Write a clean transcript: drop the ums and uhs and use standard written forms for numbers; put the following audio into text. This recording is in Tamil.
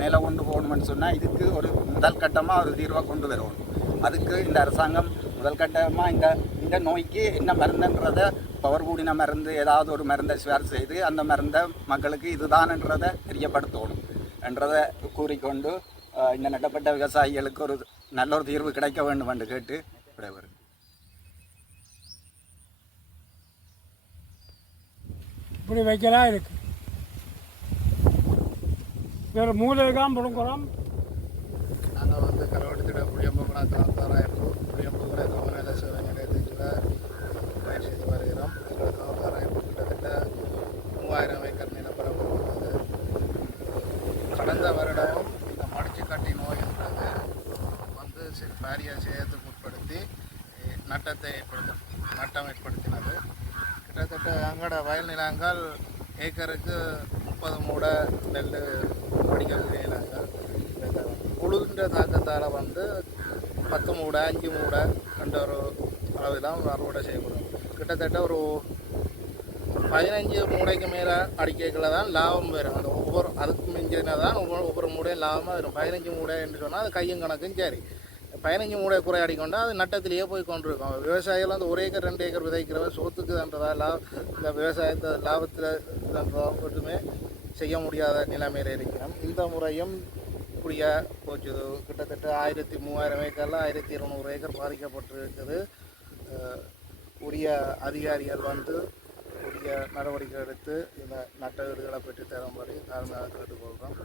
மேலே கொண்டு போகணும்னு சொன்னால் இதுக்கு ஒரு முதல் கட்டமாக ஒரு தீர்வை கொண்டு வரணும். அதுக்கு இந்த அரசாங்கம் முதல் கட்டமாக இந்த நோய்க்கு என்ன மருந்துன்றதை பவர் கூடின மருந்து ஏதாவது ஒரு மருந்தை ஷேர் செய்து அந்த மருந்தை மக்களுக்கு இதுதான்ன்றதை தெரியப்படுத்தணும் என்றதை கூறிக்கொண்டு இந்த நட்டப்பட்ட விவசாயிகளுக்கு ஒரு நல்ல ஒரு தீர்வு கிடைக்க வேண்டும் என்று கேட்டு விடைபெறும். இப்படி வைக்கலாம் இருக்கு வேறு மூலைதான் பிடுங்குறோம். நாங்கள் வந்து கலவெடுத்திட புளியம்புக்குனா தவத்தாராயிருப்பு புளியம்புக்குற சமநிலை சேவை நிலையத்தில் பயிர் செய்து வருகிறோம். எங்கள் தவத்தாராயிருப்பு கிட்டத்தட்ட 3000 ஏக்கர் நிலப்பரப்பு உள்ளது. கடந்த வருடமும் இந்த மடிச்சு கட்டி நோய் என்றது வந்து பாரிய சேதத்துக்கு உட்படுத்தி நட்டம் ஏற்படுத்தினது. கிட்டத்தட்ட எங்களோட வயல் நிலங்கள் ஏக்கருக்கு 30 மூடை நெல் படிக்கக்கூடிய நிலங்கள். புழுன்ற தாக்கத்தால் வந்து 10 மூடை 5 மூடை என்ற ஒரு அளவில் தான் அறுவடை செய்யப்படும். கிட்டத்தட்ட ஒரு 15 மூடைக்கு மேலே அடிக்கைகளை தான் லாபம் வரும். அந்த அதுக்கு மிஞ்சினா தான் ஒவ்வொரு மூடையும் லாபமாக வரும். 15 மூடை என்று சொன்னால் அது கையும் கணக்கும் சரி. 15 மூடை குறை அடிக்கொண்டா அது நட்டத்திலேயே போய் கொண்டிருக்கும். விவசாயிகள் வந்து 1 ஏக்கர் 2 ஏக்கர் விதைக்கிறவன் சோத்துக்கு தன்றதா இந்த விவசாயத்தை லாபத்தில் தன்றதா மட்டுமே செய்ய முடியாத நிலைமையில் இருக்கிறோம். இந்த முறையும் இப்படியா போச்சுது. கிட்டத்தட்ட 1300 ஏக்கரில் 1200 ஏக்கர் பாதிக்கப்பட்டிருக்குது. உரிய அதிகாரிகள் வந்து உரிய நடவடிக்கை எடுத்து இந்த நட்ட வீடுகளை பெற்று தரும்படி தாழ்மையாக கேட்டுக்கொள்கிறோம்.